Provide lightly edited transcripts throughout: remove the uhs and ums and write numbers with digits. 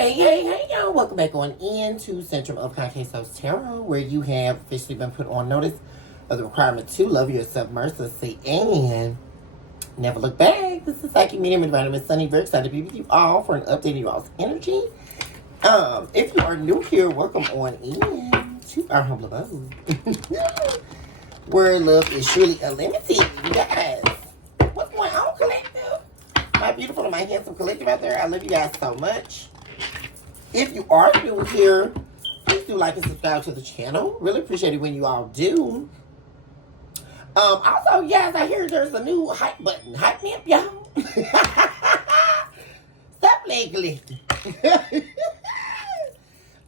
Hey, y'all. Welcome back on into Central of Concave Tarot, where you have officially been put on notice of the requirement to love yourself mercilessly and never look back. This is Psychic Medium and Vitamin Sunny. Very excited to be with you all for an update of you all's energy. If you are new here, welcome on in to our humble abode, where love is surely unlimited. You guys, what's going on, collective? My beautiful and my handsome collective out there, I love you guys so much. If you are new here, please do like and subscribe to the channel. Really appreciate it when you all do. Also, yes, I hear there's a new hype button. Hype me up, y'all. Stop leg lifting.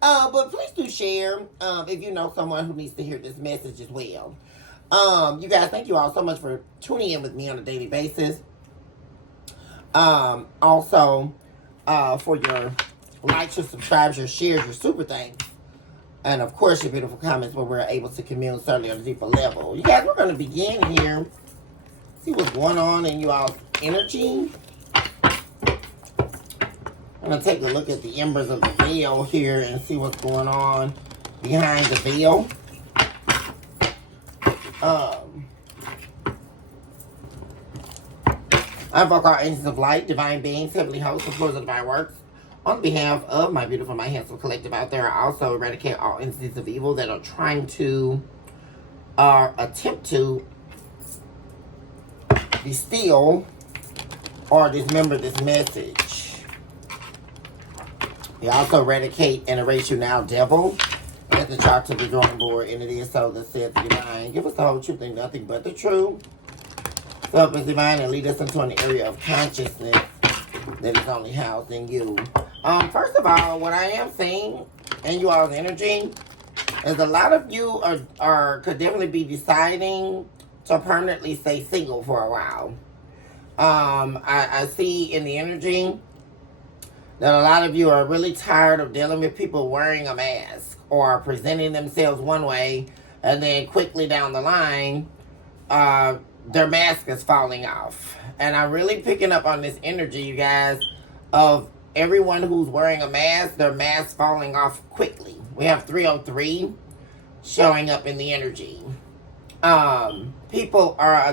But please do share if you know someone who needs to hear this message as well. You guys, thank you all so much for tuning in with me on a daily basis. Also, for your likes, your subscribes, your shares, your super thanks. And of course, your beautiful comments where we're able to commune certainly on a deeper level. You guys, we're going to begin here. See what's going on in you all's energy. I'm going to take a look at the embers of the veil here and see what's going on behind the veil. I invoke our angels of light, divine beings, heavenly hosts, and floors of divine works. On behalf of my beautiful, my handsome collective out there, I also eradicate all entities of evil that are trying to, attempt to steal or dismember this message. We also eradicate and erase you now, devil, as the chalk to the drawing board, and it is so that saith the divine. Give us the whole truth and nothing but the truth. Self is divine and lead us into an area of consciousness that is only housed in you. First of all, what I am seeing in you all's energy is a lot of you could definitely be deciding to permanently stay single for a while. I see in the energy that a lot of you are really tired of dealing with people wearing a mask or presenting themselves one way, and then quickly down the line, their mask is falling off. And I'm really picking up on this energy, you guys, of everyone who's wearing a mask, their mask falling off quickly. We have 303 showing up in the energy.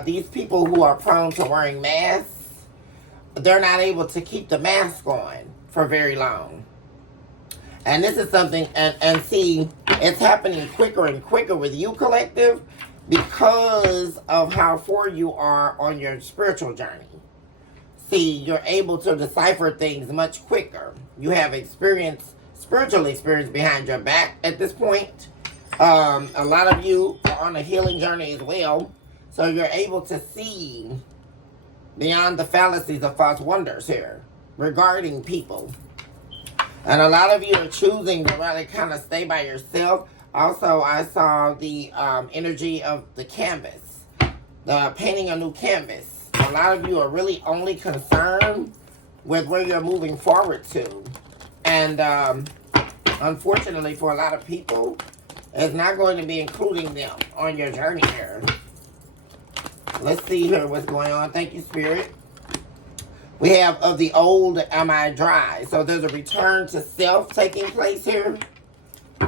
These people who are prone to wearing masks, they're not able to keep the mask on for very long. And this is something, and see, it's happening quicker and quicker with you, collective, because of how far you are on your spiritual journey. See, you're able to decipher things much quicker. You have spiritual experience behind your back at this point. A lot of you are on a healing journey as well. So you're able to see beyond the fallacies of false wonders here regarding people. And a lot of you are choosing to really kind of stay by yourself. Also, I saw the energy of the canvas, the painting a new canvas. A lot of you are really only concerned with where you're moving forward to. And unfortunately for a lot of people, it's not going to be including them on your journey here. Let's see here what's going on. Thank you, Spirit. We have of the old, am I dry? So there's a return to self taking place here.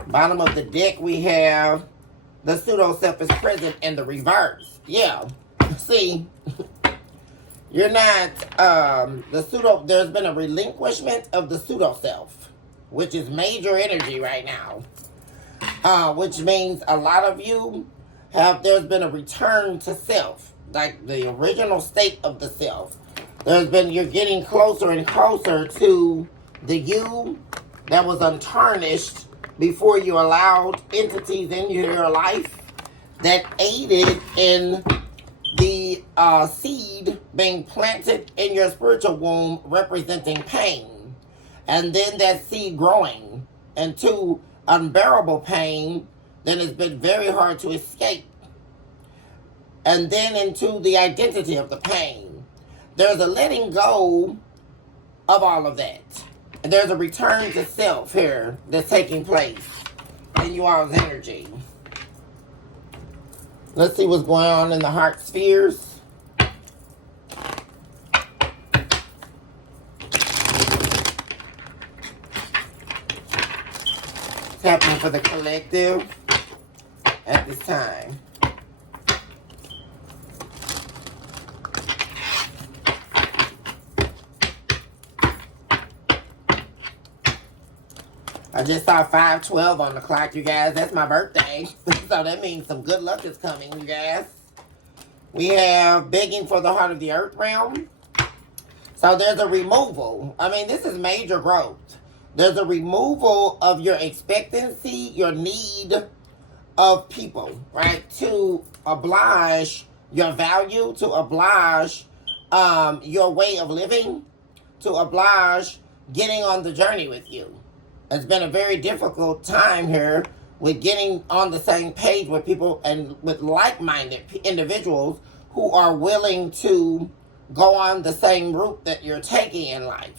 Bottom of the deck, we have the pseudo-self is present in the reverse. Yeah. See, you're not, there's been a relinquishment of the pseudo-self, which is major energy right now. Which means a lot of you there's been a return to self, like the original state of the self. You're getting closer and closer to the you that was untarnished before you allowed entities into your life that aided in the seed being planted in your spiritual womb representing pain. And then that seed growing into unbearable pain that has been very hard to escape. And then into the identity of the pain. There's a letting go of all of that. And there's a return to self here that's taking place in you all's energy. Let's see what's going on in the heart spheres. It's happening for the collective at this time. I just saw 5:12 on the clock, you guys. That's my birthday. So that means some good luck is coming, you guys. We have begging for the heart of the earth realm. So there's a removal. I mean, this is major growth. There's a removal of your expectancy, your need of people, right? To oblige your value, to oblige your way of living, to oblige getting on the journey with you. It's been a very difficult time here with getting on the same page with people and with like-minded individuals who are willing to go on the same route that you're taking in life.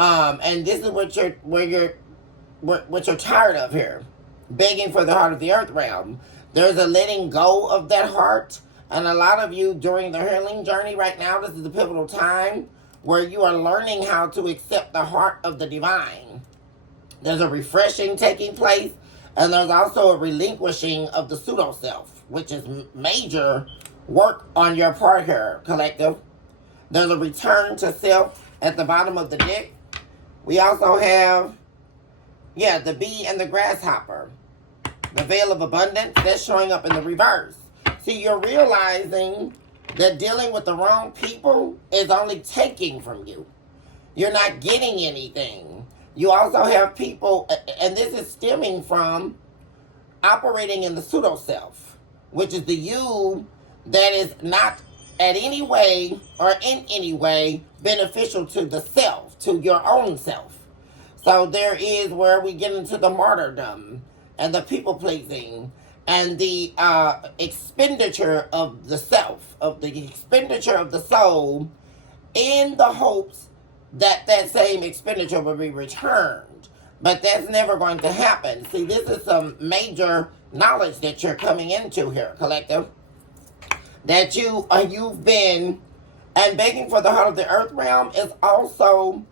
And this is what you're tired of here. Begging for the heart of the earth realm. There's a letting go of that heart. And a lot of you during the healing journey right now, this is the pivotal time where you are learning how to accept the heart of the divine. There's a refreshing taking place, and there's also a relinquishing of the pseudo-self, which is major work on your part here, collective. There's a return to self at the bottom of the deck. We also have, the bee and the grasshopper. The veil of abundance, that's showing up in the reverse. See, you're realizing that dealing with the wrong people is only taking from you. You're not getting anything. You also have people, and this is stemming from operating in the pseudo-self, which is the you that is not at any way or in any way beneficial to the self, to your own self. So there is where we get into the martyrdom and the people-pleasing and the expenditure of the self, of the expenditure of the soul in the hopes that same expenditure will be returned. But that's never going to happen. See, this is some major knowledge that you're coming into here, collective. That you've been, and begging for the heart of the earth realm is also,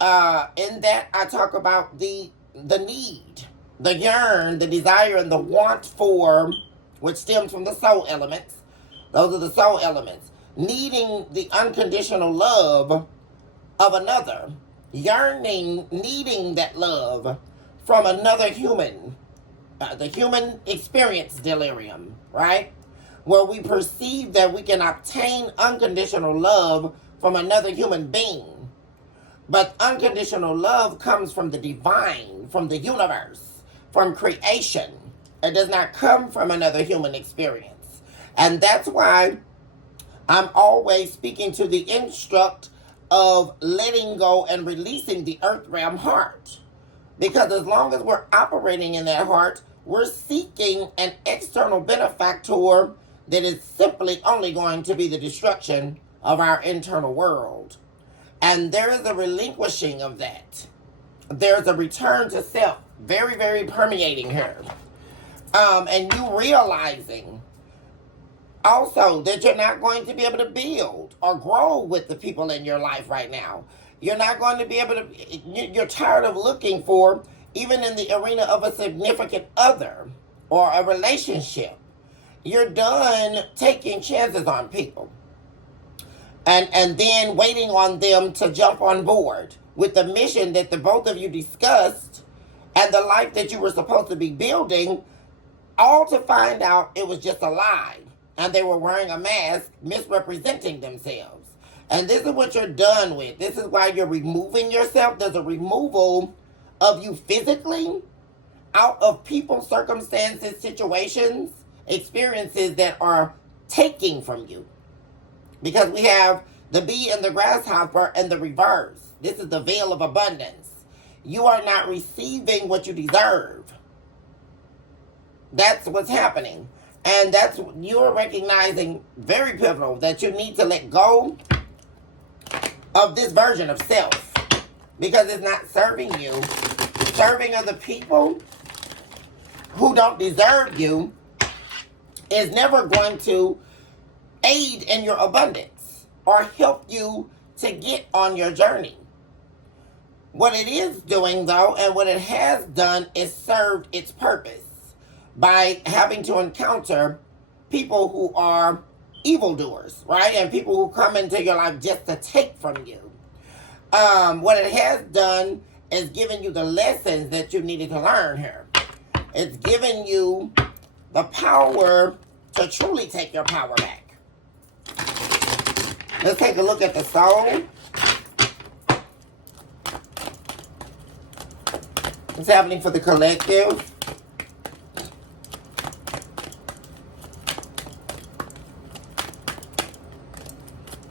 in that I talk about the need, the yearn, the desire, and the want for, which stems from the soul elements. Those are the soul elements. Needing the unconditional love of another, yearning, needing that love from another human, the human experience delirium, right? Where we perceive that we can obtain unconditional love from another human being. But unconditional love comes from the divine, from the universe, from creation. It does not come from another human experience. And that's why I'm always speaking to the instruct of letting go and releasing the earth realm heart. Because as long as we're operating in that heart, we're seeking an external benefactor that is simply only going to be the destruction of our internal world. And there is a relinquishing of that. There's a return to self, very, very permeating here. And you realizing also that you're not going to be able to build or grow with the people in your life right now. You're not going to be able to, you're tired of looking for, even in the arena of a significant other or a relationship. You're done taking chances on people and then waiting on them to jump on board with the mission that the both of you discussed and the life that you were supposed to be building, all to find out it was just a lie. And they were wearing a mask, misrepresenting themselves. And this is what you're done with. This is why you're removing yourself. There's a removal of you physically out of people, circumstances, situations, experiences that are taking from you. Because we have the bee and the grasshopper and the reverse. This is the veil of abundance. You are not receiving what you deserve. That's what's happening. And that's, you're recognizing, very pivotal, that you need to let go of this version of self. Because it's not serving you. Serving other people who don't deserve you is never going to aid in your abundance or help you to get on your journey. What it is doing, though, and what it has done is served its purpose by having to encounter people who are evildoers, right? And people who come into your life just to take from you. What it has done is given you the lessons that you needed to learn here. It's given you the power to truly take your power back. Let's take a look at the soul. What's happening for the collective?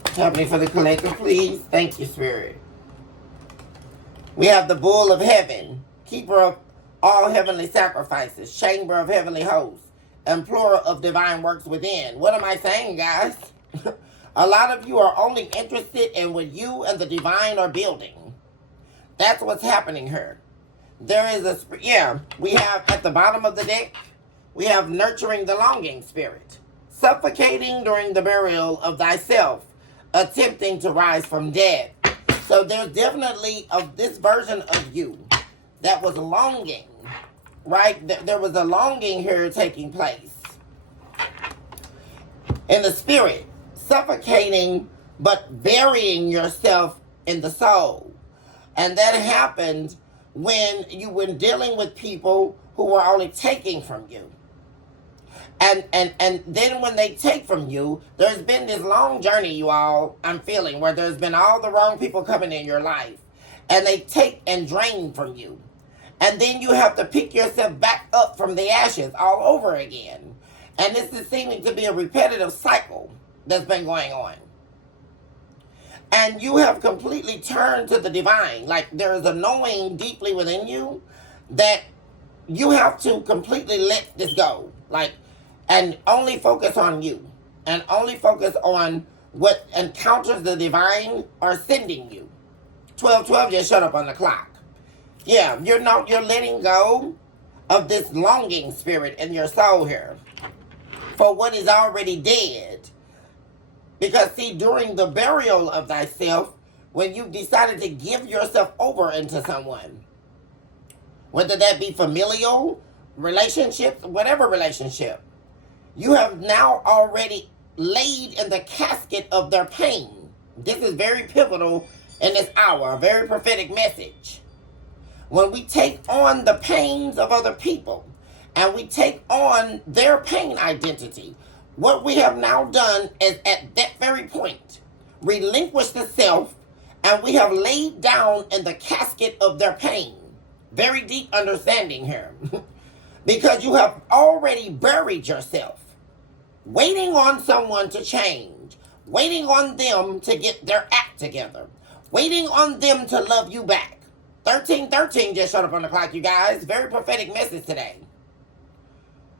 What's happening for the collective, please? Thank you, Spirit. We have the Bull of Heaven, Keeper of all heavenly sacrifices, Chamber of heavenly hosts, Implorer of divine works within. What am I saying, guys? A lot of you are only interested in what you and the divine are building. That's what's happening here. There is a, we have at the bottom of the deck, we have nurturing the longing spirit, suffocating during the burial of thyself, attempting to rise from death. So there's definitely of this version of you that was longing, right? There was a longing here taking place. In the spirit, suffocating but burying yourself in the soul. And that happened when you were dealing with people who were only taking from you. And then when they take from you, there's been this long journey, you all, I'm feeling, where there's been all the wrong people coming in your life. And they take and drain from you. And then you have to pick yourself back up from the ashes all over again. And this is seeming to be a repetitive cycle that's been going on. And you have completely turned to the divine. Like there is a knowing deeply within you that you have to completely let this go. Like, and only focus on you. And only focus on what encounters the divine are sending you. 12:12 just shut up on the clock. Yeah, you're letting go of this longing spirit in your soul here for what is already dead. Because see, during the burial of thyself, when you decided to give yourself over into someone, whether that be familial, relationships, whatever relationship, you have now already laid in the casket of their pain. This is very pivotal in this hour, a very prophetic message. When we take on the pains of other people and we take on their pain identity, what we have now done is at that very point, relinquish the self, and we have laid down in the casket of their pain. Very deep understanding here. Because you have already buried yourself, waiting on someone to change, waiting on them to get their act together, waiting on them to love you back. 1313 just showed up on the clock, you guys. Very prophetic message today.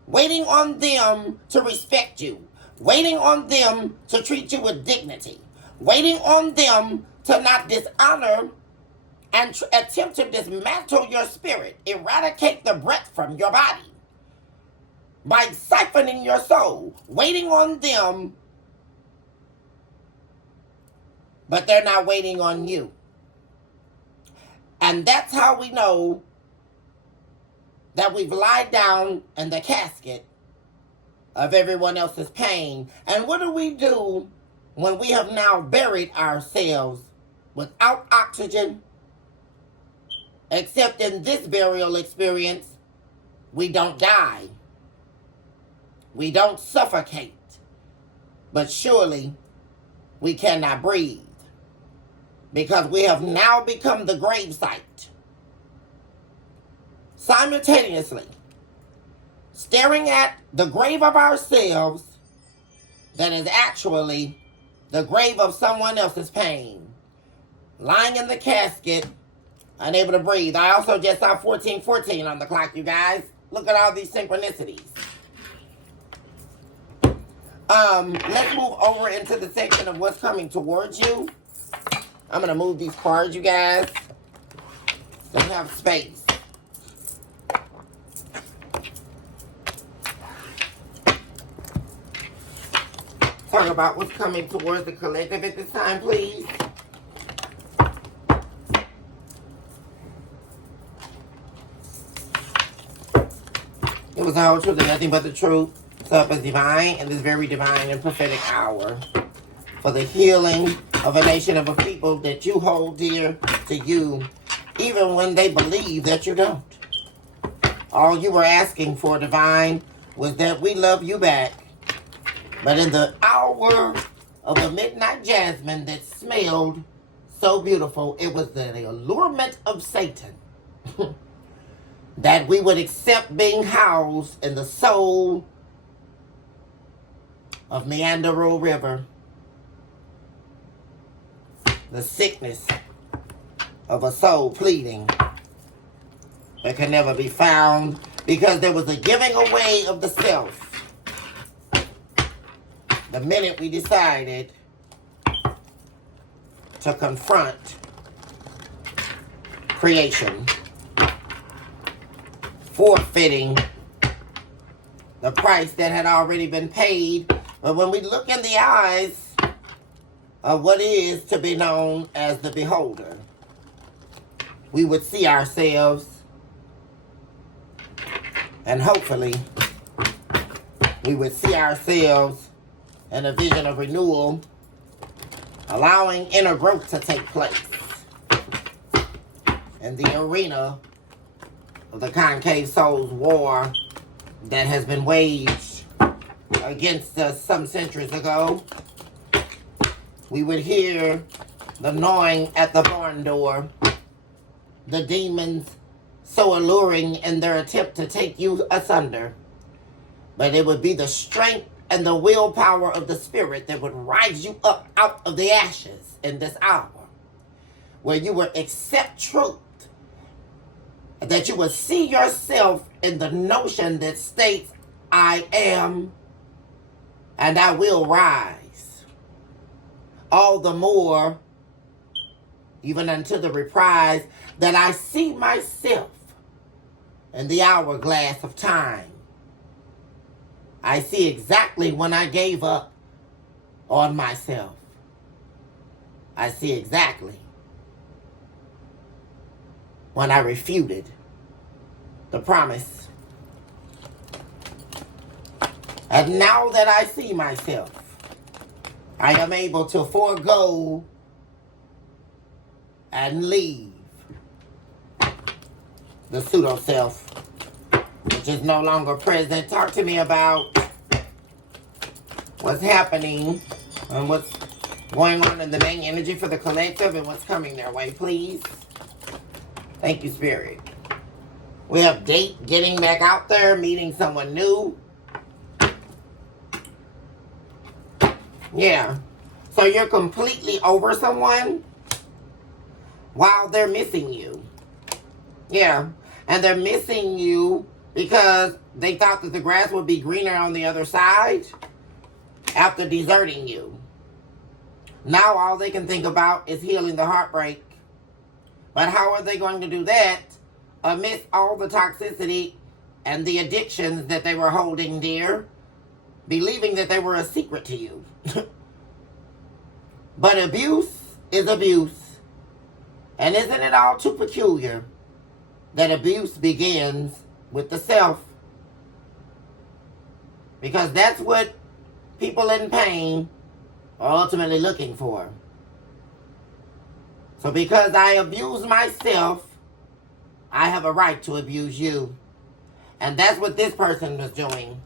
Waiting on them to respect you. Waiting on them to treat you with dignity. Waiting on them to not dishonor and attempt to dismantle your spirit. Eradicate the breath from your body. By siphoning your soul. Waiting on them. But they're not waiting on you. And that's how we know that we've lied down in the casket of everyone else's pain. And what do we do when we have now buried ourselves without oxygen? Except in this burial experience, we don't die. We don't suffocate. But surely we cannot breathe. Because we have now become the gravesite. Simultaneously, staring at the grave of ourselves that is actually the grave of someone else's pain. Lying in the casket, unable to breathe. I also just saw 1414 on the clock, you guys. Look at all these synchronicities. Let's move over into the section of what's coming towards you. I'm going to move these cards, you guys. Don't have space. Talk about what's coming towards the collective at this time, please. It was the whole truth and nothing but the truth. So up as divine in this very divine and prophetic hour for the healing of a nation of a people that you hold dear to you, even when they believe that you don't. All you were asking for, divine, was that we love you back. But in the hour of the midnight jasmine that smelled so beautiful, it was the allurement of Satan that we would accept being housed in the soul of Meandero River. The sickness of a soul pleading that can never be found because there was a giving away of the self. The minute we decided to confront creation, forfeiting the price that had already been paid. But when we look in the eyes of what is to be known as the beholder, we would see ourselves, and hopefully we would see ourselves in a vision of renewal, allowing inner growth to take place in the arena of the concave soul's war that has been waged against us some centuries ago. We would hear the gnawing at the barn door, the demons so alluring in their attempt to take you asunder. But it would be the strength and the willpower of the spirit that would rise you up out of the ashes in this hour, where you would accept truth, that you would see yourself in the notion that states, I am and I will rise. All the more, even unto the reprise, that I see myself in the hourglass of time. I see exactly when I gave up on myself. I see exactly when I refuted the promise. And now that I see myself, I am able to forego and leave the pseudo-self, which is no longer present. Talk to me about what's happening and what's going on in the main energy for the collective and what's coming their way, please. Thank you, Spirit. We have date, getting back out there, meeting someone new. Yeah. So you're completely over someone while they're missing you. Yeah. And they're missing you because they thought that the grass would be greener on the other side after deserting you. Now all they can think about is healing the heartbreak. But how are they going to do that amidst all the toxicity and the addictions that they were holding dear, believing that they were a secret to you? But abuse is abuse. And isn't it all too peculiar that abuse begins with the self? Because that's what people in pain are ultimately looking for. So because I abuse myself, I have a right to abuse you. And that's what this person was doing.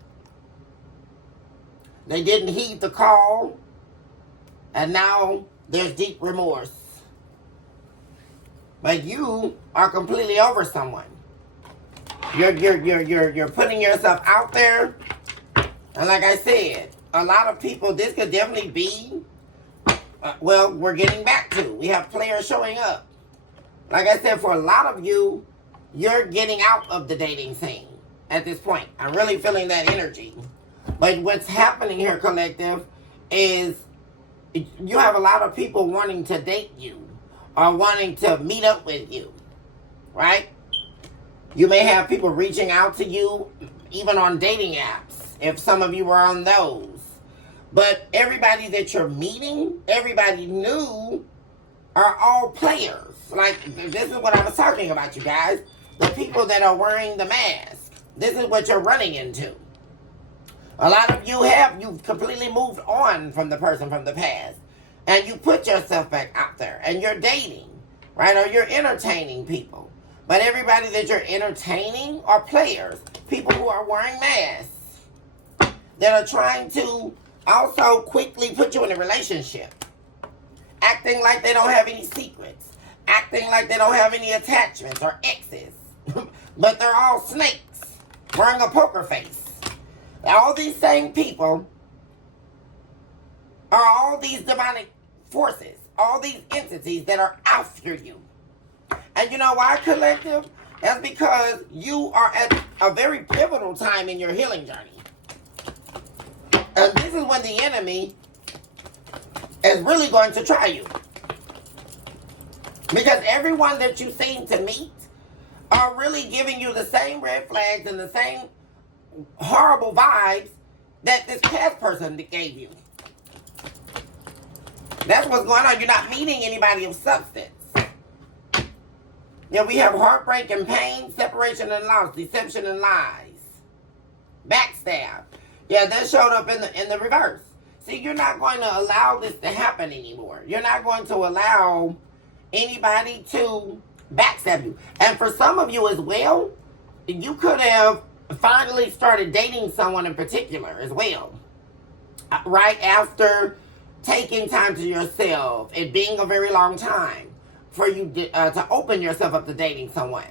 They didn't heed the call, and now there's deep remorse. But you are completely over someone. You're putting yourself out there. And like I said, a lot of people, this could definitely be, well, we're getting back to. We have players showing up. Like I said, for a lot of you, you're getting out of the dating scene at this point. I'm really feeling that energy. But what's happening here, collective, is you have a lot of people wanting to date you or wanting to meet up with you, right? You may have people reaching out to you even on dating apps, if some of you are on those. But everybody that you're meeting, everybody new, are all players. Like, this is what I was talking about, you guys. The people that are wearing the mask. This is what you're running into. A lot of you've completely moved on from the person from the past. And you put yourself back out there and you're dating, right? Or you're entertaining people. But everybody that you're entertaining are players. People who are wearing masks. That are trying to also quickly put you in a relationship. Acting like they don't have any secrets. Acting like they don't have any attachments or exes. But they're all snakes. Wearing a poker face. All these same people are all these demonic forces, all these entities that are after you. And you know why, collective? That's because you are at a very pivotal time in your healing journey. And this is when the enemy is really going to try you. Because everyone that you seem to meet are really giving you the same red flags and the same horrible vibes that this past person gave you. That's what's going on. You're not meeting anybody of substance. Yeah, we have heartbreak and pain, separation and loss, deception and lies, backstab. Yeah, that showed up in the reverse. See, you're not going to allow this to happen anymore. You're not going to allow anybody to backstab you. And for some of you as well, you could have finally started dating someone in particular as well. Right after taking time to yourself, it being a very long time for you to open yourself up to dating someone.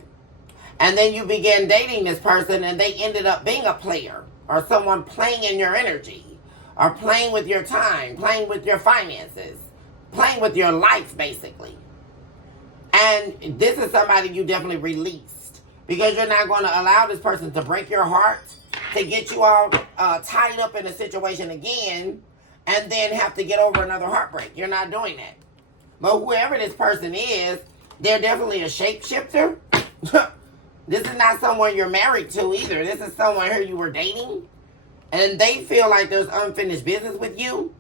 And then you began dating this person and they ended up being a player or someone playing in your energy or playing with your time, playing with your finances, playing with your life basically. And this is somebody you definitely released because you're not going to allow this person to break your heart, to get you all tied up in a situation again and then have to get over another heartbreak. You're not doing that. But whoever this person is, they're definitely a shapeshifter. This is not someone you're married to either. This is someone who you were dating. And they feel like there's unfinished business with you.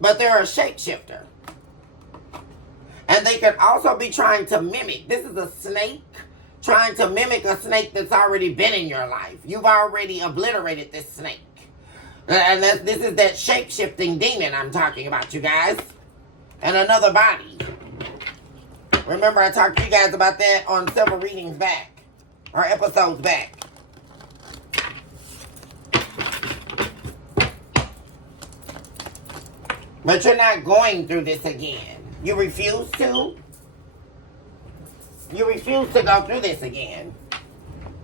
But they're a shapeshifter. And they could also be trying to mimic. This is a snake trying to mimic a snake that's already been in your life. You've already obliterated this snake. And this is that shape-shifting demon I'm talking about, you guys. And another body. Remember, I talked to you guys about that on several readings back. Or episodes back. But you're not going through this again. You refuse to. You refuse to go through this again.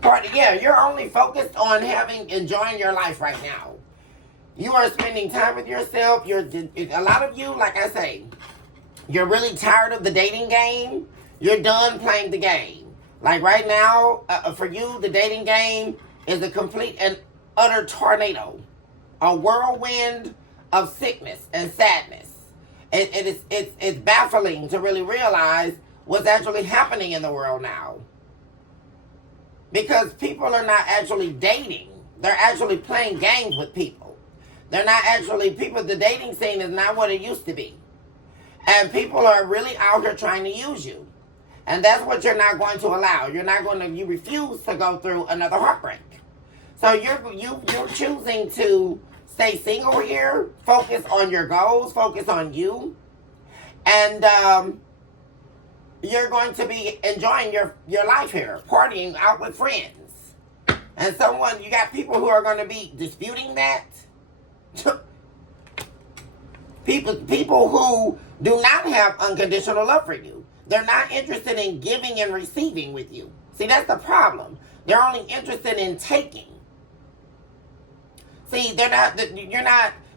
Yeah, you're only focused on enjoying your life right now. You are spending time with yourself. A lot of you, like I say, you're really tired of the dating game. You're done playing the game. Like right now, for you, the dating game is a complete and utter tornado. A whirlwind of sickness and sadness. It's baffling to really realize what's actually happening in the world now. Because people are not actually dating. They're actually playing games with people. They're not actually, the dating scene is not what it used to be. And people are really out here trying to use you. And that's what you're not going to allow. You refuse to go through another heartbreak. So you're choosing to stay single here, focus on your goals, focus on you. And you're going to be enjoying your life here, partying out with friends. And you got people who are going to be disputing that. People who do not have unconditional love for you. They're not interested in giving and receiving with you. See, that's the problem. They're only interested in taking. See,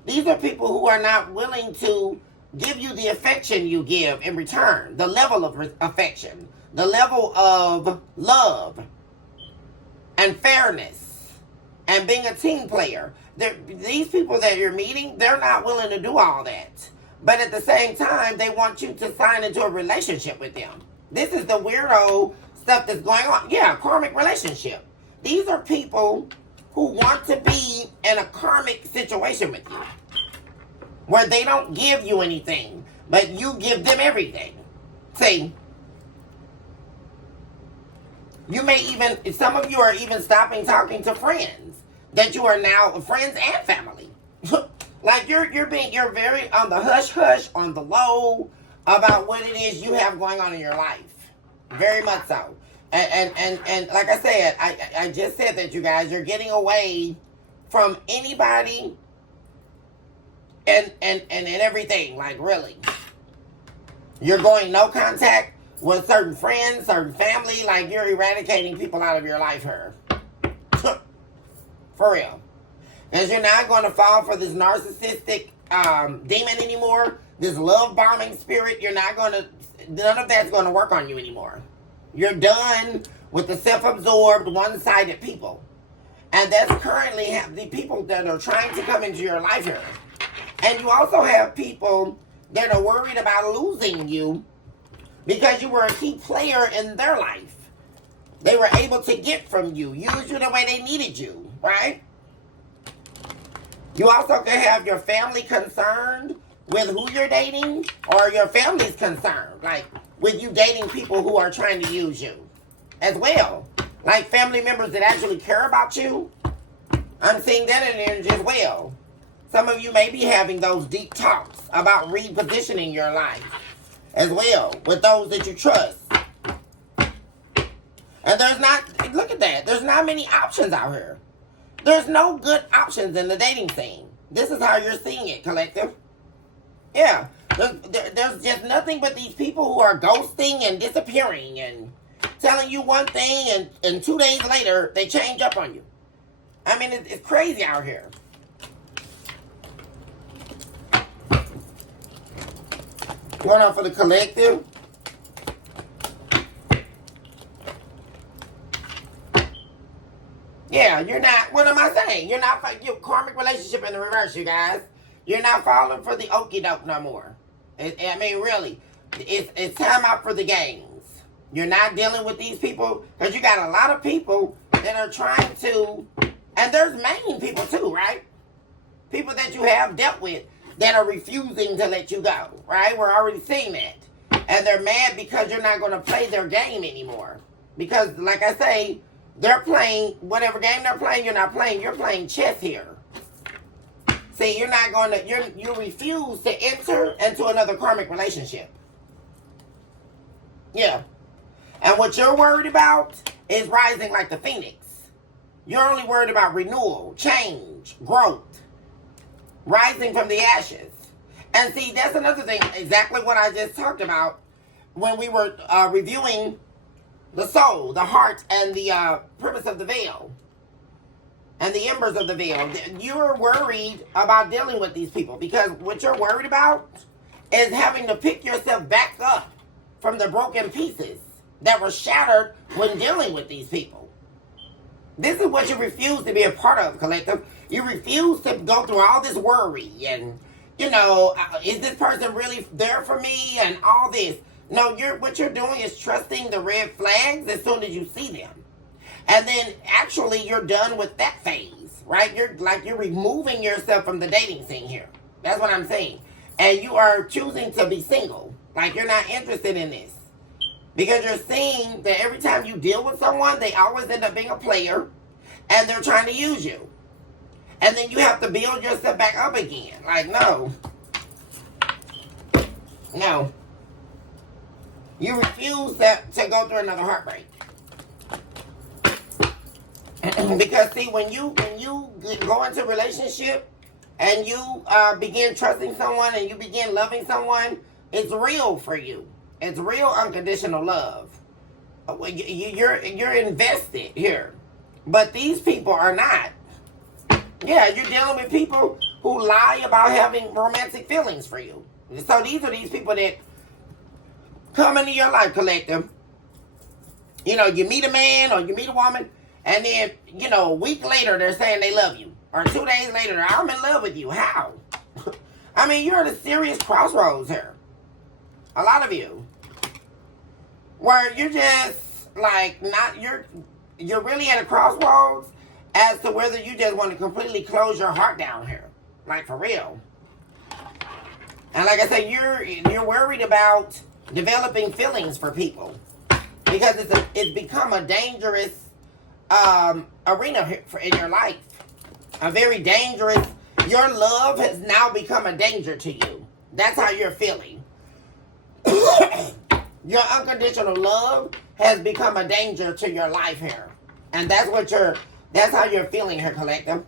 these are people who are not willing to give you the affection you give in return. The level of affection. The level of love. And fairness. And being a team player. These people that you're meeting, they're not willing to do all that. But at the same time, they want you to sign into a relationship with them. This is the weirdo stuff that's going on. Yeah, karmic relationship. These are people who want to be in a karmic situation with you. Where they don't give you anything, but you give them everything. See? You may even, some of you are even stopping talking to friends that you are now friends and family. Like you're very on the hush hush, on the low about what it is you have going on in your life. Very much so. And like I said, I just said that you guys, you're getting away from anybody and everything. Like really. You're going no contact with certain friends, certain family. Like you're eradicating people out of your life here. For real. Because you're not going to fall for this narcissistic demon anymore. This love bombing spirit. You're not going to, none of that's going to work on you anymore. You're done with the self-absorbed, one-sided people. And that's currently the people that are trying to come into your life here. And you also have people that are worried about losing you because you were a key player in their life. They were able to get from you, use you the way they needed you, right? You also can have your family concerned with who you're dating, or your family's concerned, like with you dating people who are trying to use you as well. Like family members that actually care about you. I'm seeing that in energy as well. Some of you may be having those deep talks about repositioning your life as well with those that you trust. And there's not, look at that, there's not many options out here. There's no good options in the dating scene. This is how you're seeing it, collective. Yeah, there's just nothing but these people who are ghosting and disappearing and telling you one thing and 2 days later they change up on you. I mean, it's crazy out here. Going on for the collective. Yeah, you're not, what am I saying? You're not, your karmic relationship in the reverse, you guys. You're not falling for the okie doke no more. I mean, really, it's time out for the games. You're not dealing with these people, because you got a lot of people that are trying to, and there's main people too, right? People that you have dealt with that are refusing to let you go, right? We're already seeing that. And they're mad because you're not going to play their game anymore. Because, like I say, they're playing, whatever game they're playing, you're not playing. You're playing chess here. See, you're not going to, you refuse to enter into another karmic relationship. Yeah. And what you're worried about is rising like the phoenix. You're only worried about renewal, change, growth, rising from the ashes. And see, that's another thing, exactly what I just talked about when we were reviewing the soul, the heart, and the purpose of the veil, and the embers of the veil. You're worried about dealing with these people because what you're worried about is having to pick yourself back up from the broken pieces that were shattered when dealing with these people. This is what you refuse to be a part of, collective. You refuse to go through all this worry and, you know, is this person really there for me and all this. No, what you're doing is trusting the red flags as soon as you see them. And then actually you're done with that phase, right? You're removing yourself from the dating scene here. That's what I'm saying. And you are choosing to be single. Like you're not interested in this. Because you're seeing that every time you deal with someone, they always end up being a player and they're trying to use you. And then you have to build yourself back up again. Like, no. No. You refuse to go through another heartbreak. Because see, when you go into a relationship and you begin trusting someone and you begin loving someone, it's real for you. It's real unconditional love. You're invested here. But these people are not. Yeah, you're dealing with people who lie about having romantic feelings for you. So these are these people that come into your life, collective. You know, you meet a man or you meet a woman, and then, you know, a week later they're saying they love you. Or 2 days later, I'm in love with you. How? I mean, you're at a serious crossroads here. A lot of you. Where you're just, like, you're really at a crossroads as to whether you just want to completely close your heart down here. Like, for real. And like I said, you're worried about developing feelings for people. because it's become a dangerous arena in your life. A very dangerous. Your love has now become a danger to you. That's how you're feeling. Your unconditional love has become a danger to your life here. And that's how you're feeling here, collective.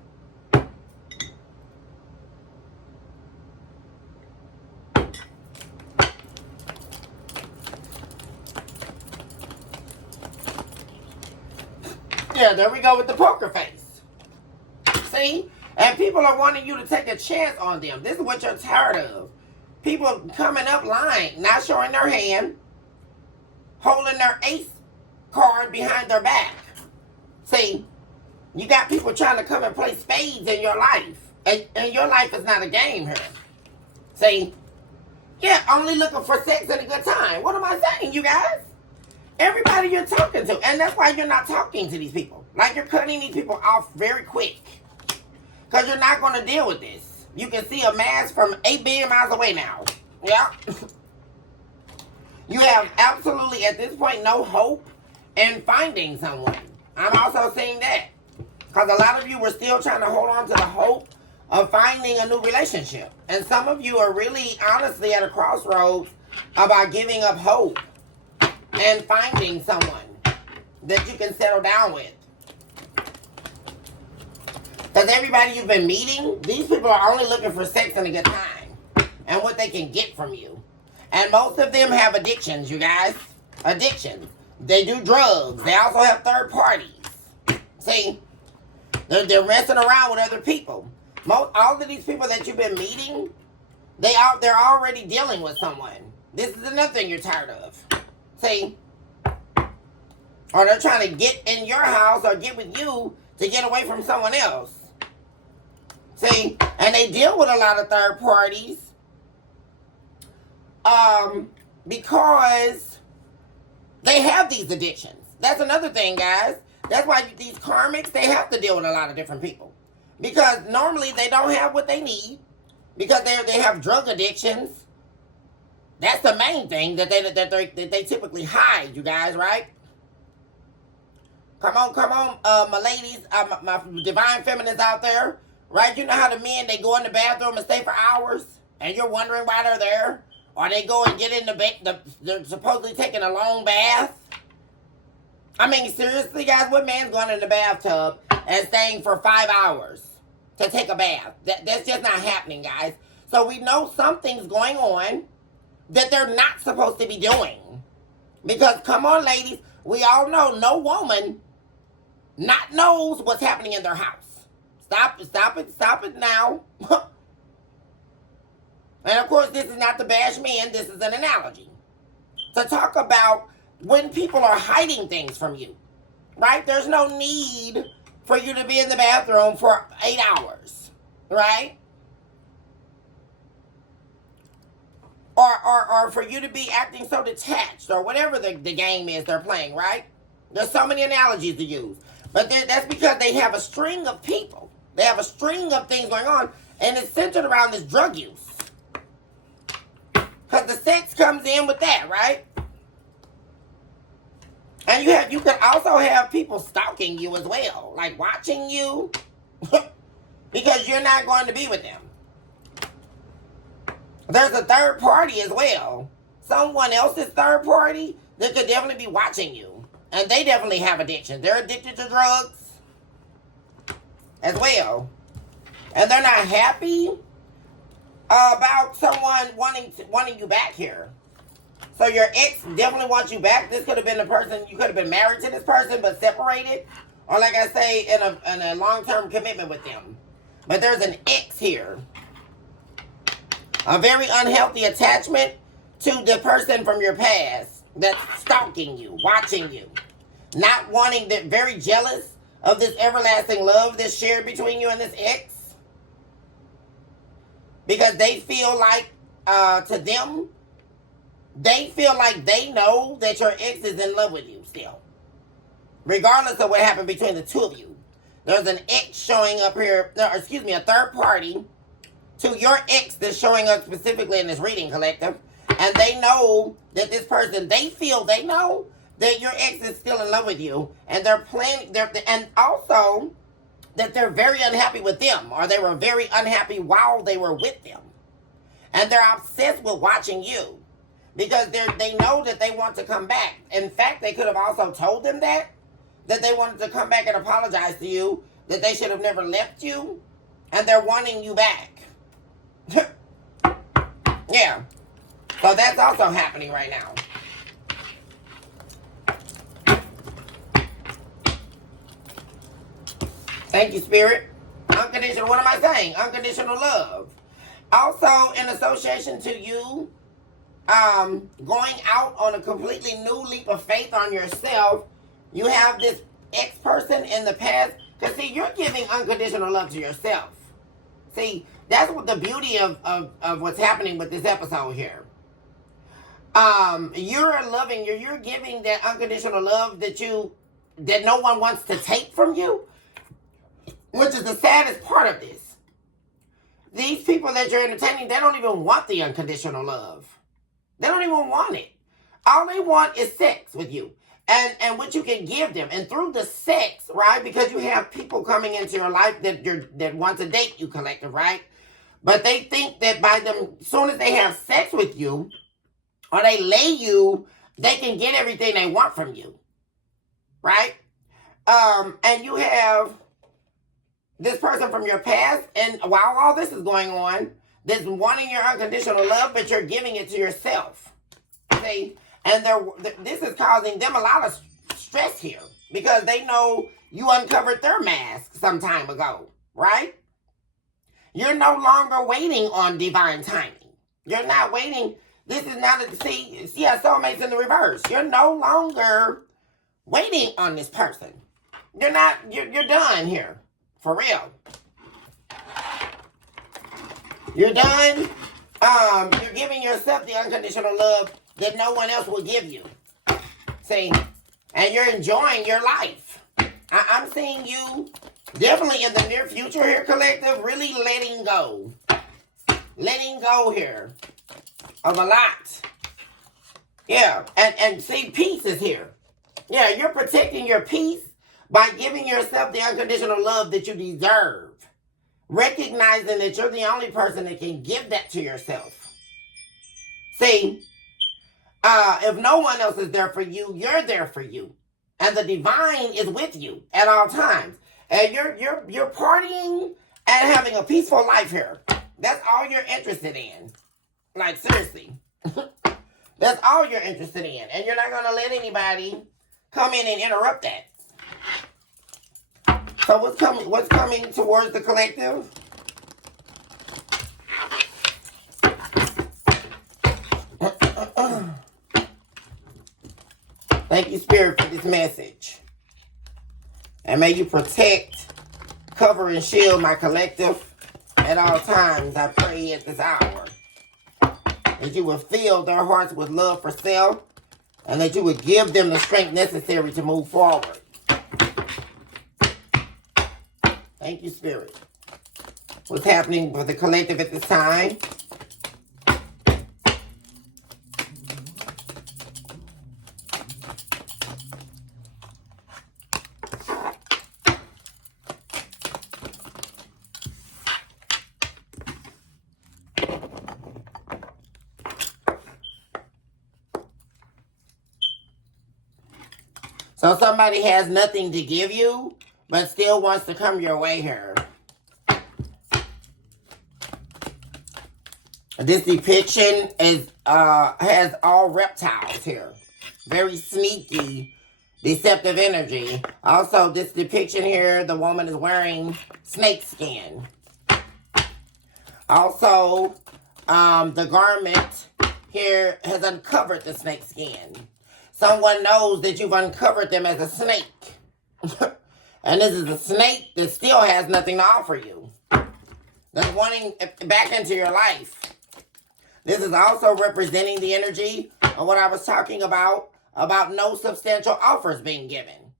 Yeah, there we go with the poker face. See? And people are wanting you to take a chance on them. This is what you're tired of. People coming up lying, not showing their hand, holding their ace card behind their back. See? You got people trying to come and play spades in your life. And your life is not a game here. See? Yeah, only looking for sex and a good time. What am I saying, you guys? Everybody you're talking to. And that's why you're not talking to these people. Like, you're cutting these people off very quick. Because you're not going to deal with this. You can see a mass from 8 billion miles away now. Yeah. You have absolutely, at this point, no hope in finding someone. I'm also seeing that. Because a lot of you were still trying to hold on to the hope of finding a new relationship. And some of you are really, honestly, at a crossroads about giving up hope and finding someone that you can settle down with. Because everybody you've been meeting, these people are only looking for sex and a good time. And what they can get from you. And most of them have addictions, you guys. Addictions. They do drugs. They also have third parties. See? They're messing around with other people. All of these people that you've been meeting, they're already dealing with someone. This is another thing you're tired of. See? Or they're trying to get in your house or get with you to get away from someone else. See? And they deal with a lot of third parties. Because they have these addictions. That's another thing, guys. That's why these karmics, they have to deal with a lot of different people. Because normally they don't have what they need. Because they have drug addictions. That's the main thing that they typically hide, you guys, right? Come on, my ladies, my divine feminists out there, right? You know how the men, they go in the bathroom and stay for hours, and you're wondering why they're there? Or they go and get in they're supposedly taking a long bath. I mean, seriously, guys, what man's going in the bathtub and staying for 5 hours to take a bath? That's just not happening, guys. So we know something's going on that they're not supposed to be doing. Because, come on, ladies, we all know no woman not knows what's happening in their house. Stop it now. And, of course, this is not to bash men. This is an analogy. To talk about when people are hiding things from you, right? There's no need for you to be in the bathroom for 8 hours, right? Or for you to be acting so detached or whatever the game is they're playing, right? There's so many analogies to use. But that's because they have a string of people. They have a string of things going on, and it's centered around this drug use. Because the sex comes in with that, right? And you can also have people stalking you as well. Like watching you. Because you're not going to be with them. There's a third party as well. Someone else's third party that could definitely be watching you. And they definitely have addiction. They're addicted to drugs as well. And they're not happy about someone wanting you back here. So your ex definitely wants you back. This could have been the person, you could have been married to this person but separated. Or like I say, in a long-term commitment with them. But there's an ex here. A very unhealthy attachment to the person from your past that's stalking you, watching you. Not wanting, that, very jealous of this everlasting love that's shared between you and this ex. Because they feel like, to them, they feel like they know that your ex is in love with you still. Regardless of what happened between the two of you. There's an ex showing up here, a third party to your ex that's showing up specifically in this reading collective. And they know that this person, they feel they know, that your ex is still in love with you, and they're planning, and also that they're very unhappy with them, or they were very unhappy while they were with them. And they're obsessed with watching you because they know that they want to come back. In fact, they could have also told them that they wanted to come back and apologize to you, that they should have never left you, and they're wanting you back. Yeah. So that's also happening right now. Thank you, Spirit. Unconditional, what am I saying? Unconditional love. Also, in association to you, going out on a completely new leap of faith on yourself, you have this ex-person in the past. Because, see, you're giving unconditional love to yourself. See, that's what the beauty of what's happening with this episode here. You're loving, you're giving that unconditional love that no one wants to take from you, which is the saddest part of this. These people that you're entertaining, they don't even want the unconditional love. They don't even want it. All they want is sex with you. And what you can give them. And through the sex, right? Because you have people coming into your life that want to date you, collective, right? But they think that by them, as soon as they have sex with you, or they lay you, they can get everything they want from you. Right? And you have this person from your past, and while all this is going on, that's wanting your unconditional love, but you're giving it to yourself. See? And this is causing them a lot of stress here, because they know you uncovered their mask some time ago, right? You're no longer waiting on divine timing. You're not waiting. This is not see how soulmates in the reverse. You're no longer waiting on this person. You're done here. For real. You're done. You're giving yourself the unconditional love that no one else will give you. See? And you're enjoying your life. I'm seeing you definitely in the near future here, collective, really letting go. Letting go here of a lot. Yeah. And see, peace is here. Yeah, you're protecting your peace by giving yourself the unconditional love that you deserve. Recognizing that you're the only person that can give that to yourself. See, if no one else is there for you, you're there for you. And the divine is with you at all times. And you're partying and having a peaceful life here. That's all you're interested in. Like, seriously. That's all you're interested in. And you're not going to let anybody come in and interrupt that. So what's coming towards the collective? Thank you, Spirit, for this message. And may you protect, cover, and shield my collective at all times. I pray at this hour that you will fill their hearts with love for self, and that you would give them the strength necessary to move forward. Thank you, Spirit. What's happening for the collective at this time? So somebody has nothing to give you, but still wants to come your way here. This depiction has all reptiles here. Very sneaky, deceptive energy. Also, this depiction here, the woman is wearing snake skin. Also, the garment here has uncovered the snake skin. Someone knows that you've uncovered them as a snake. And this is a snake that still has nothing to offer you. That's wanting back into your life. This is also representing the energy of what I was talking about no substantial offers being given.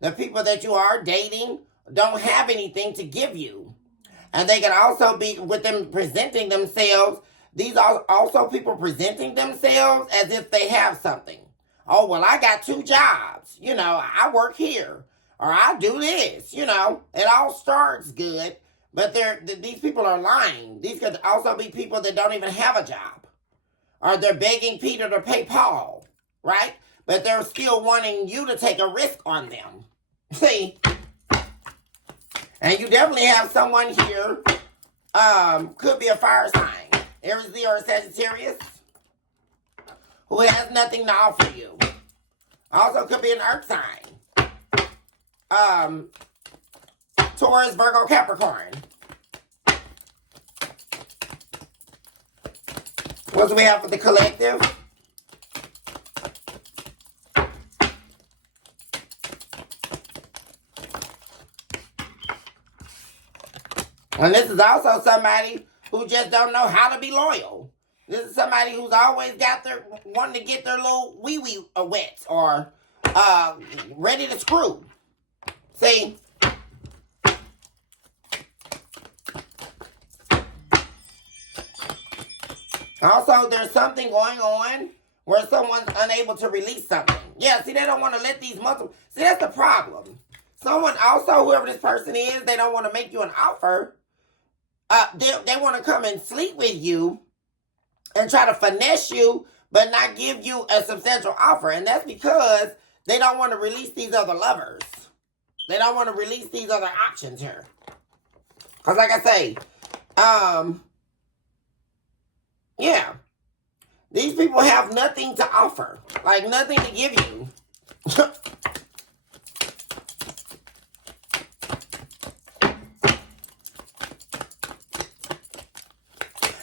The people that you are dating don't have anything to give you. And they can also be, with them presenting themselves, these are also people presenting themselves as if they have something. Oh, well, I got 2 jobs. I work here. Or I do this. It all starts good. But these people are lying. These could also be people that don't even have a job. Or they're begging Peter to pay Paul. Right? But they're still wanting you to take a risk on them. See? And you definitely have someone here. Could be a fire sign. Aries, Leo, or Sagittarius. Who has nothing to offer you. Also could be an earth sign. Taurus, Virgo, Capricorn. What do we have for the collective? And this is also somebody who just don't know how to be loyal. This is somebody who's always wanting to get their little wee-wee wet or ready to screw. See? Also, there's something going on where someone's unable to release something. Yeah, see, they don't want to let these multiple... See, that's the problem. Someone also, whoever this person is, they don't want to make you an offer. They want to come and sleep with you and try to finesse you, but not give you a substantial offer. And that's because they don't want to release these other lovers. They don't want to release these other options here. Because like I say, yeah, these people have nothing to offer. Like nothing to give you.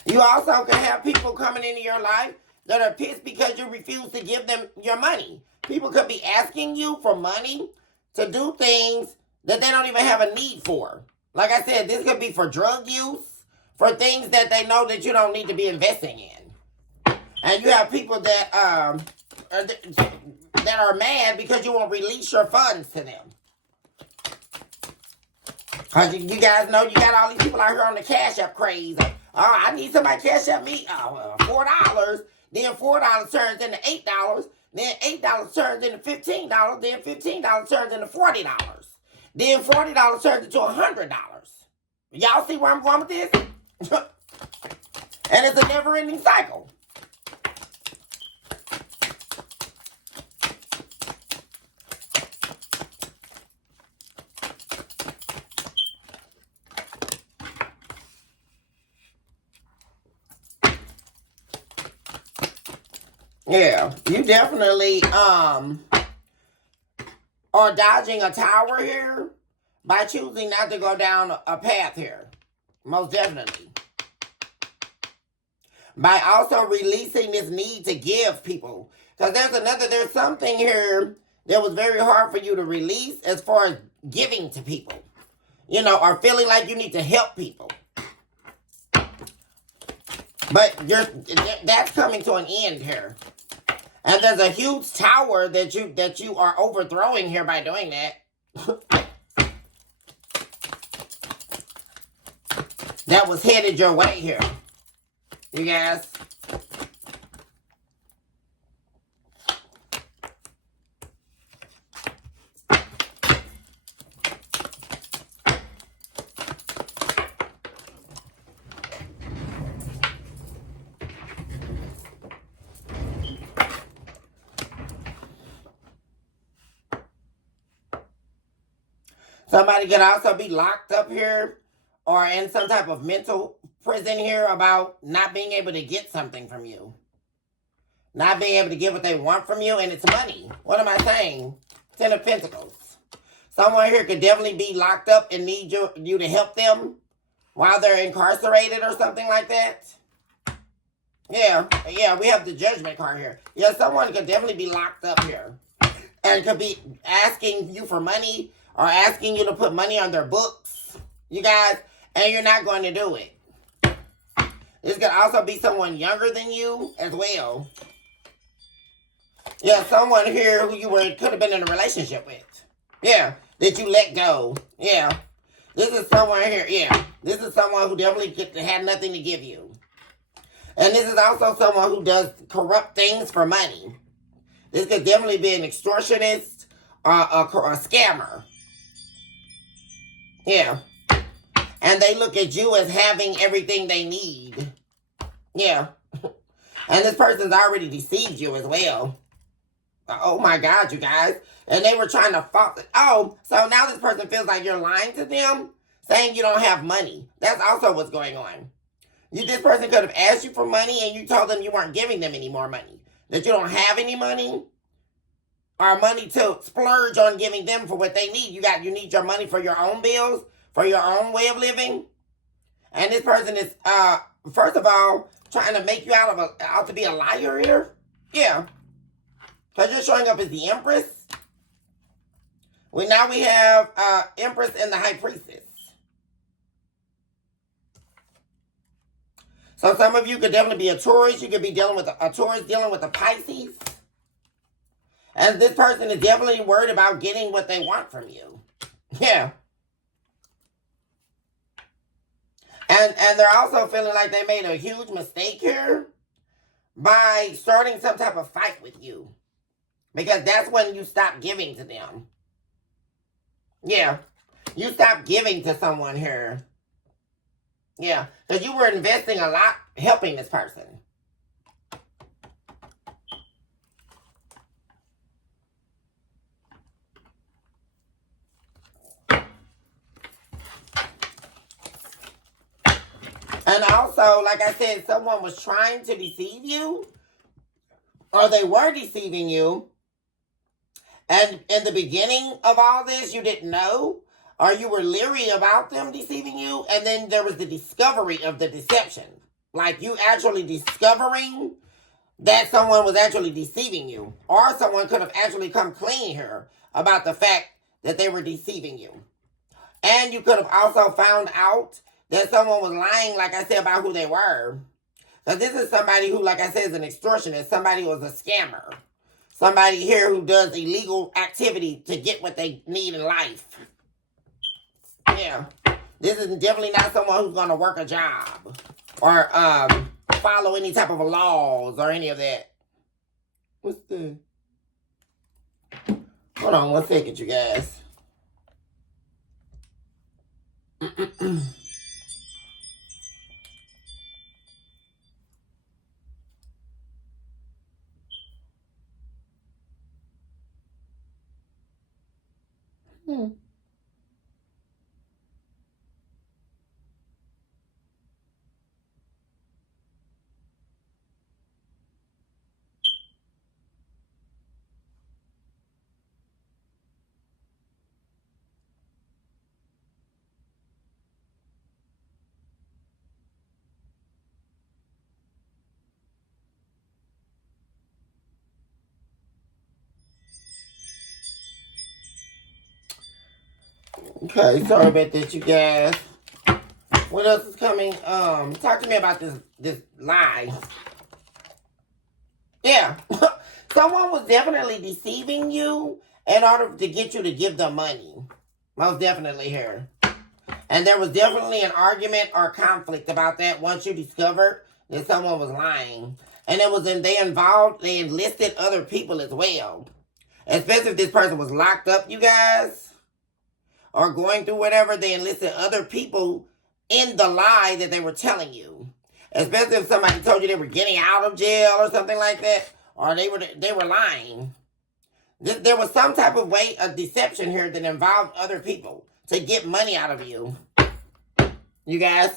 You also can have people coming into your life that are pissed because you refuse to give them your money. People could be asking you for money to do things that they don't even have a need for. Like I said, this could be for drug use, for things that they know that you don't need to be investing in. And you have people that are mad because you won't release your funds to them. Because you guys know you got all these people out here on the Cash App craze. I need somebody to cash up me $4. Then $4 turns into $8. Then $8 turns into $15. Then $15 turns into $40. Then $40 turns into $100. Y'all see where I'm going with this? And it's a never-ending cycle. Yeah, you definitely are dodging a tower here by choosing not to go down a path here. Most definitely. By also releasing this need to give people. Because there's something here that was very hard for you to release as far as giving to people. Or feeling like you need to help people. But that's coming to an end here. And there's a huge tower that you are overthrowing here by doing that. That was headed your way here. You guys. Somebody could also be locked up here or in some type of mental prison here about not being able to get something from you. Not being able to get what they want from you, and it's money. What am I saying? Ten of Pentacles. Someone here could definitely be locked up and need you to help them while they're incarcerated or something like that. Yeah, we have the Judgment card here. Yeah, someone could definitely be locked up here and could be asking you for money or asking you to put money on their books, you guys, and you're not going to do it. This could also be someone younger than you as well. Yeah, someone here who you could have been in a relationship with. Yeah, that you let go. Yeah. This is someone here, yeah. This is someone who definitely had nothing to give you. And this is also someone who does corrupt things for money. This could definitely be an extortionist or a scammer. Yeah. And they look at you as having everything they need. Yeah. And this person's already deceived you as well. Oh my God, you guys. And they were trying to fall. Oh, so now this person feels like you're lying to them, saying you don't have money. That's also what's going on. This person could have asked you for money and you told them you weren't giving them any more money. That you don't have any money. Or money to splurge on giving them for what they need. You need your money for your own bills, for your own way of living. And this person is, first of all, trying to make you out to be a liar here. Yeah. Because you're showing up as the Empress. Now we have Empress and the High Priestess. So some of you could definitely be a Taurus. You could be dealing with a Taurus dealing with a Pisces. And this person is definitely worried about getting what they want from you. Yeah. And they're also feeling like they made a huge mistake here by starting some type of fight with you. Because that's when you stop giving to them. Yeah. You stop giving to someone here. Yeah. Because you were investing a lot helping this person. And also, like I said, someone was trying to deceive you. Or they were deceiving you. And in the beginning of all this, you didn't know. Or you were leery about them deceiving you. And then there was the discovery of the deception. Like you actually discovering that someone was actually deceiving you. Or someone could have actually come clean here about the fact that they were deceiving you. And you could have also found out that someone was lying, like I said, about who they were. Because this is somebody who, like I said, is an extortionist. Somebody who is a scammer. Somebody here who does illegal activity to get what they need in life. Yeah. This is definitely not someone who's going to work a job. Or follow any type of laws or any of that. What's the... Hold on 1 second, you guys. Okay, sorry about that, you guys. What else is coming? Talk to me about this lie. Yeah. Someone was definitely deceiving you in order to get you to give them money. Most definitely here. And there was definitely an argument or conflict about that once you discovered that someone was lying. And they enlisted other people as well. Especially if this person was locked up, you guys. Or going through whatever, they enlisted other people in the lie that they were telling you. Especially if somebody told you they were getting out of jail or something like that. Or they were lying. There was some type of way of deception here that involved other people to get money out of you. You guys?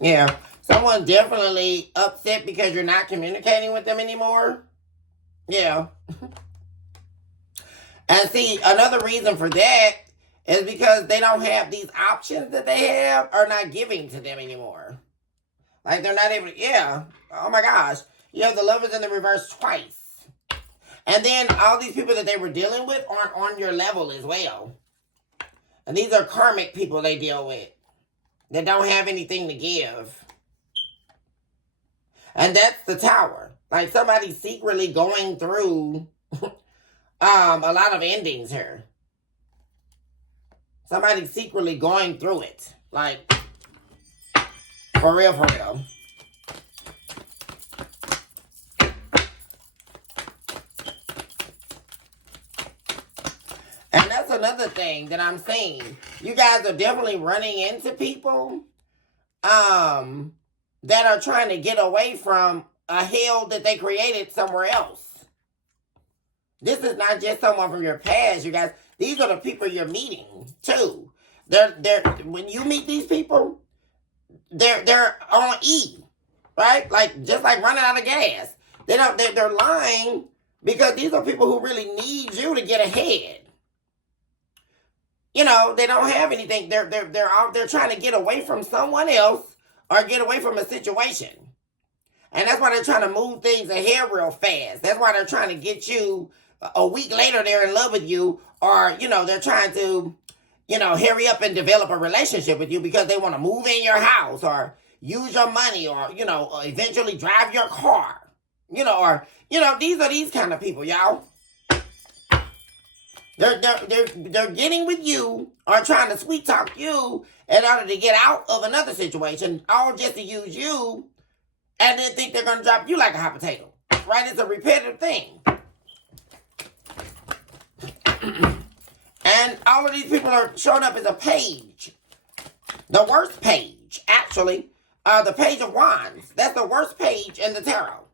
Yeah. Someone definitely upset because you're not communicating with them anymore. Yeah. And see, another reason for that is because they don't have these options that they have are not giving to them anymore. Like they're not able to, yeah. Oh my gosh. You have the Lovers in the reverse twice. And then all these people that they were dealing with aren't on your level as well. And these are karmic people they deal with. That don't have anything to give. And that's the Tower. Like somebody secretly going through A lot of endings here. Somebody's secretly going through it. Like, for real, for real. And that's another thing that I'm seeing. You guys are definitely running into people that are trying to get away from a hell that they created somewhere else. This is not just someone from your past, you guys. These are the people you're meeting too. They're when you meet these people, they're on E, right? Like just like running out of gas. They're lying because these are people who really need you to get ahead. You know, they don't have anything. They're trying to get away from someone else or get away from a situation. And that's why they're trying to move things ahead real fast. That's why they're trying to get you a week later, they're in love with you, or, you know, they're trying to, you know, hurry up and develop a relationship with you because they want to move in your house or use your money or, you know, eventually drive your car, you know, or, you know, these are these kind of people, y'all. They're getting with you or trying to sweet talk you in order to get out of another situation, all just to use you and then think they're going to drop you like a hot potato, right? It's a repetitive thing. And all of these people are showing up as a page. The worst page, actually, the Page of Wands. That's the worst page in the tarot.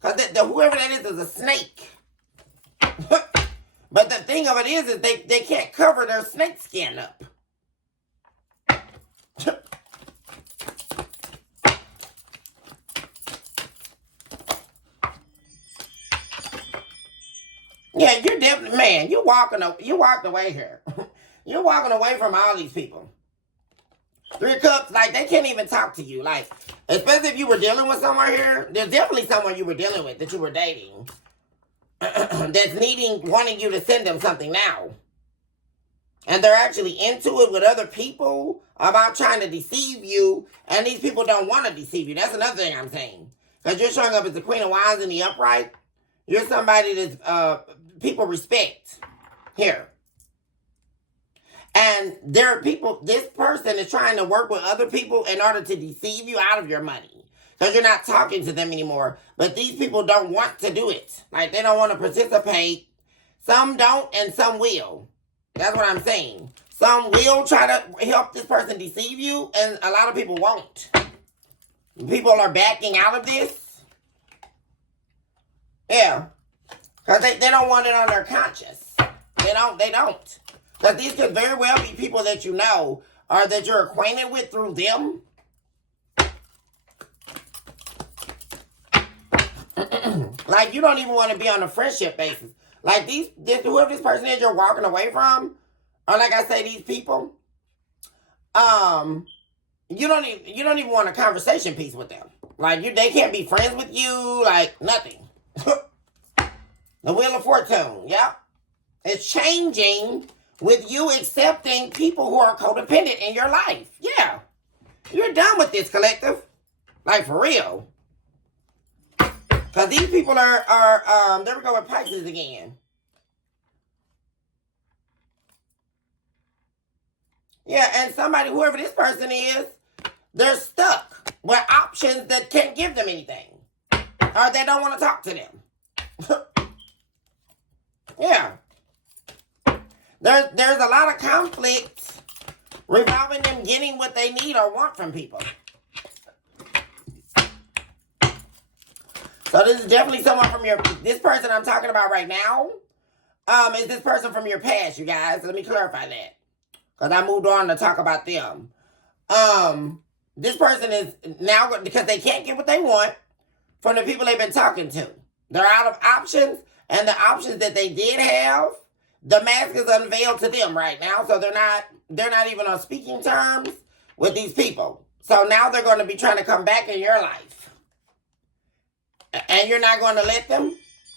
Because whoever that is a snake. But the thing of it is they can't cover their snake skin up. Yeah, you're definitely, man, you walked away here. You're walking away from all these people. 3 of Cups, like, they can't even talk to you. Like, especially if you were dealing with someone here, there's definitely someone you were dealing with that you were dating that's wanting you to send them something now. And they're actually into it with other people about trying to deceive you, and these people don't want to deceive you. That's another thing I'm saying. Because you're showing up as the Queen of Wands in the upright. You're somebody that people respect here. And there are people, this person is trying to work with other people in order to deceive you out of your money. Because you're not talking to them anymore. But these people don't want to do it. Like, they don't want to participate. Some don't and some will. That's what I'm saying. Some will try to help this person deceive you, and a lot of people won't. People are backing out of this. Yeah. Because they don't want it on their conscience. They don't. Because these could very well be people that you know or that you're acquainted with through them. Like, you don't even want to be on a friendship basis. Like, whoever this person is you're walking away from, or like I say, these people, you don't even want a conversation piece with them. Like, they can't be friends with you, like, nothing. The Wheel of Fortune, yep. It's changing with you accepting people who are codependent in your life. Yeah. You're done with this, collective. Like, for real. Because these people are there we go with Pisces again. Yeah, and somebody, whoever this person is, they're stuck with options that can't give them anything. Or they don't want to talk to them. Yeah. There's a lot of conflict revolving them getting what they need or want from people. So this is definitely someone from this person I'm talking about right now, is this person from your past, you guys. Let me clarify that. Because I moved on to talk about them. This person is now, because they can't get what they want from the people they've been talking to. They're out of options, and the options that they did have, the mask is unveiled to them right now, so they're not even on speaking terms with these people. So now they're going to be trying to come back in your life. And you're not going to let them?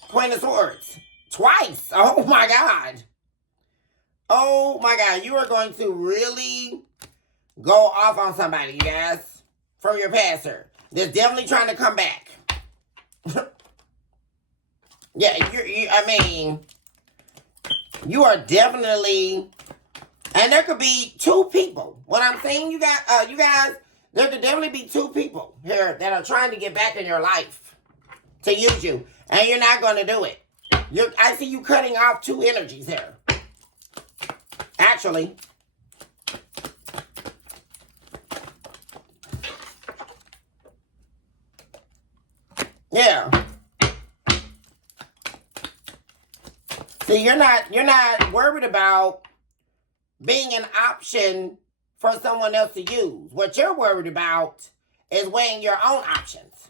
Queen of Swords. Twice. Oh, my God. Oh, my God. You are going to really go off on somebody, you guys, from your past here. They're definitely trying to come back. Yeah, I mean, You are definitely, and there could be two people. What I'm saying, you guys, there could definitely be two people here that are trying to get back in your life to use you, and you're not going to do it. I see you cutting off two energies here. Actually. Yeah. See, you're not worried about being an option for someone else to use. What you're worried about is weighing your own options.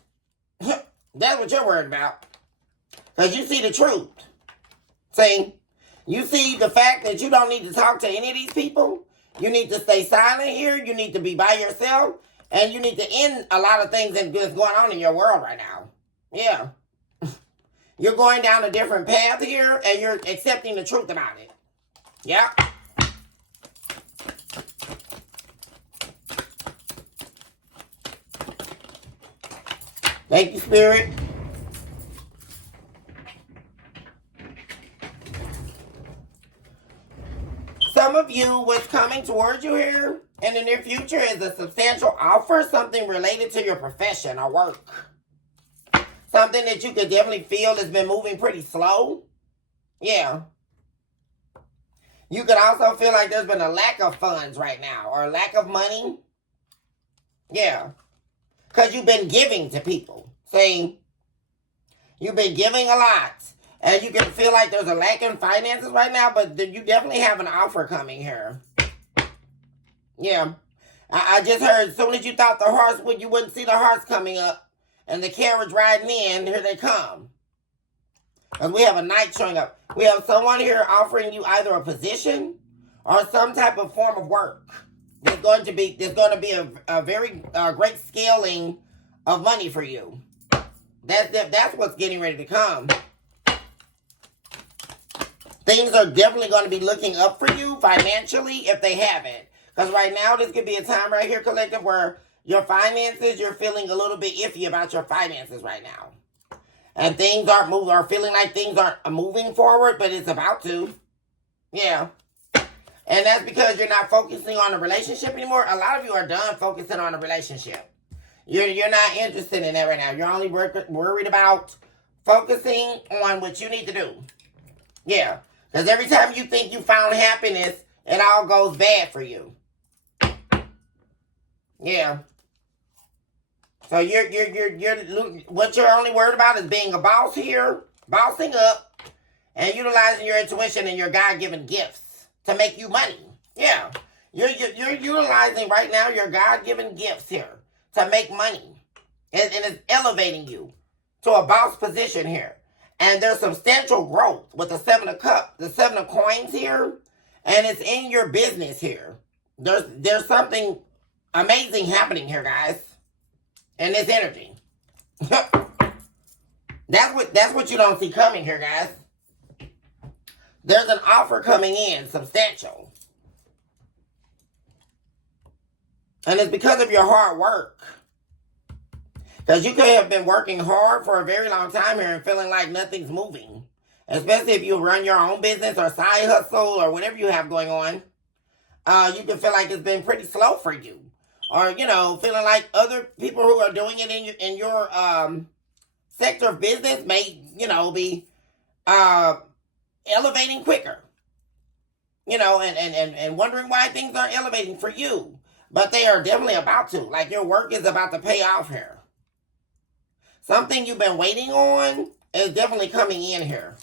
That's what you're worried about. Because you see the truth. See? You see the fact that you don't need to talk to any of these people. You need to stay silent here. You need to be by yourself. And you need to end a lot of things that's going on in your world right now. Yeah. You're going down a different path here, and you're accepting the truth about it. Yeah. Thank you, Spirit. Some of you, what's coming towards you here in the near future is a substantial offer, something related to your profession or work. Something that you could definitely feel has been moving pretty slow. Yeah. You could also feel like there's been a lack of funds right now or a lack of money. Yeah. Because you've been giving to people. See? You've been giving a lot. And you can feel like there's a lack in finances right now, but you definitely have an offer coming here. Yeah. I just heard as soon as you thought the horse you wouldn't see the horse coming up. And the carriage riding in, here they come. Because we have a knight showing up. We have someone here offering you either a position or some type of form of work. There's going to be a very great scaling of money for you. That's what's getting ready to come. Things are definitely going to be looking up for you financially if they haven't. Because right now, this could be a time right here, collective, where your finances, you're feeling a little bit iffy about your finances right now. And things aren't moving, or feeling like things aren't moving forward, but it's about to. Yeah. And that's because you're not focusing on a relationship anymore. A lot of you are done focusing on a relationship. You're not interested in that right now. You're only worried about focusing on what you need to do. Yeah. Because every time you think you found happiness, it all goes bad for you. Yeah. So what you're only worried about is being a boss here, bossing up, and utilizing your intuition and your God-given gifts to make you money. Yeah. You're utilizing right now your God-given gifts here to make money. And it's elevating you to a boss position here. And there's substantial growth with the 7 of Cups, the 7 of Coins here. And it's in your business here. There's something amazing happening here, guys. And this energy. That's what you don't see coming here, guys. There's an offer coming in, substantial. And it's because of your hard work. Because you could have been working hard for a very long time here and feeling like nothing's moving. Especially if you run your own business or side hustle or whatever you have going on. You can feel like it's been pretty slow for you. Or, feeling like other people who are doing it in your sector of business may, be elevating quicker. And wondering why things aren't elevating for you. But they are definitely about to. Like your work is about to pay off here. Something you've been waiting on is definitely coming in here.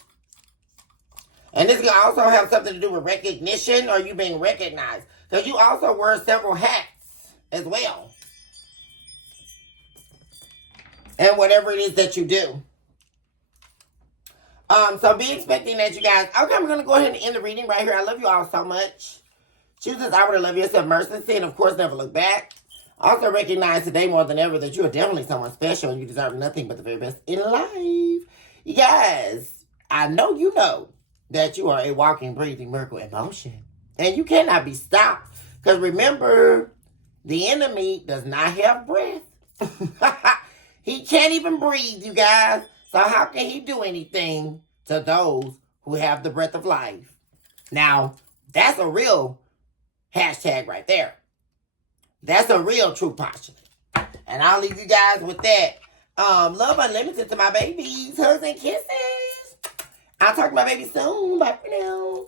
And this can also have something to do with recognition or you being recognized. Because you also wear several hats as well. And whatever it is that you do. So be expecting that, you guys. Okay, I'm going to go ahead and end the reading right here. I love you all so much. Choose this hour to love yourself, mercy, and of course, never look back. Also recognize today more than ever that you are definitely someone special and you deserve nothing but the very best in life. You guys, I know you know that you are a walking, breathing miracle in motion. And you cannot be stopped. Because remember, the enemy does not have breath. He can't even breathe, you guys. So how can he do anything to those who have the breath of life? Now, that's a real hashtag right there. That's a real true posture. And I'll leave you guys with that. Love unlimited to my babies. Hugs and kisses. I'll talk to my baby soon. Bye for now.